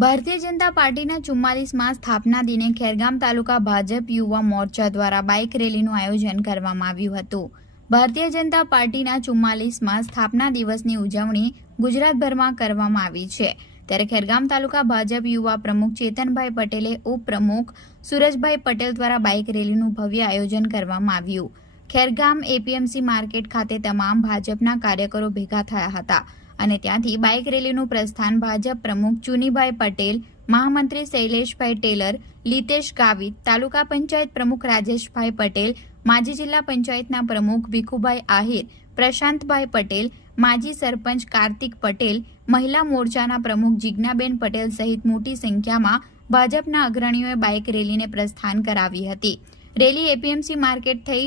ભારતીય જનતા પાર્ટીના ચુમ્માલીસમાં સ્થાપના દિને ખેરગામ તાલુકા ભાજપ યુવા મોરચા દ્વારા બાઇક રેલીનું આયોજન કરવામાં આવ્યું હતું. ભારતીય જનતા પાર્ટીના ચુમ્માલીસમાં સ્થાપના દિવસની ઉજવણી ગુજરાતભરમાં કરવામાં આવી છે. ત્યારે ખેરગામ તાલુકા ભાજપ યુવા પ્રમુખ ચેતનભાઈ પટેલે ઉપપ્રમુખ સુરજભાઈ પટેલ દ્વારા બાઇક રેલીનું ભવ્ય આયોજન કરવામાં આવ્યું. ખેરગામ એપીએમસી માર્કેટ ખાતે તમામ ભાજપના કાર્યકરો ભેગા થયા હતા. અને ત્યાંથી બાઇક રેલીનું પ્રસ્થાન ભાજપ પ્રમુખ ચુનીભાઈ પટેલ, મહામંત્રી શૈલેષભાઈ ટેલર, લીતેશ ગાવિત, તાલુકા પંચાયત પ્રમુખ રાજેશભાઈ પટેલ, માજી જિલ્લા પંચાયતના પ્રમુખ ભીખુભાઈ આહિર, પ્રશાંતભાઈ પટેલ, માજી સરપંચ કાર્તિક પટેલ, મહિલા મોરચાના પ્રમુખ જિજ્ઞાબેન પટેલ સહિત મોટી સંખ્યામાં ભાજપના અગ્રણીઓએ બાઇક રેલીને પ્રસ્થાન કરાવી હતી. રેલી એપીએમસી માર્કેટ થઈ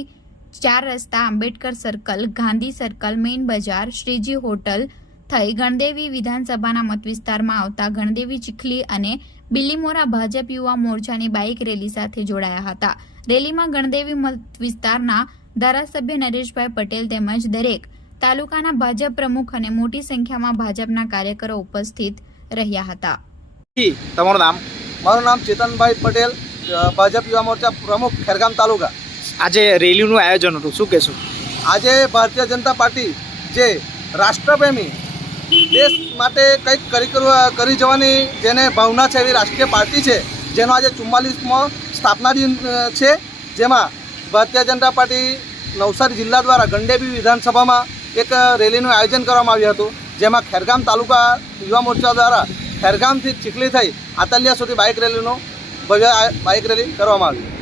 ચાર રસ્તા Ambedkar circle, Gandhi circle, main બજાર, શ્રીજી હોટલ થઈ ગણદેવી વિધાનસભાના મતવિસ્તારમાં આવતા ગણદેવી ચીખલી અને બિલીમોરા ભાજપ યુવા મોરચાની બાઇક રેલી સાથે જોડાયા હતા. રેલીમાં ગણદેવી મતવિસ્તારના ધારાસભ્ય નરેશભાઈ પટેલ તેમજ દરેક તાલુકાના ભાજપ પ્રમુખ અને મોટી સંખ્યામાં ભાજપના કાર્યકરો ઉપસ્થિત રહ્યા હતા. તમારું નામ? મારું નામ ચેતનભાઈ પટેલ ભાજપ યુવા મોરચા પ્રમુખ ખેરગામ તાલુકા. આજે રેલીનું આયોજન હતું શું કહેશું? આજે ભારતીય જનતા પાર્ટી જે રાષ્ટ્રપ્રેમી દેશ માટે કંઈક કરી કરી જવાની જેને ભાવના છે એવી રાષ્ટ્રીય પાર્ટી છે, જેનો આજે ચુમ્માલીસમો સ્થાપના દિન છે. જેમાં ભારતીય જનતા પાર્ટી નવસારી જિલ્લા દ્વારા ગંડેબી વિધાનસભામાં એક રેલીનું આયોજન કરવામાં આવ્યું હતું, જેમાં ખેરગામ તાલુકા યુવા મોરચા દ્વારા ખેરગામથી ચીખલી થઈ આતલિયા સુધી બાઇક રેલીનું ભવ્ય બાઇક રેલી કરવામાં આવી.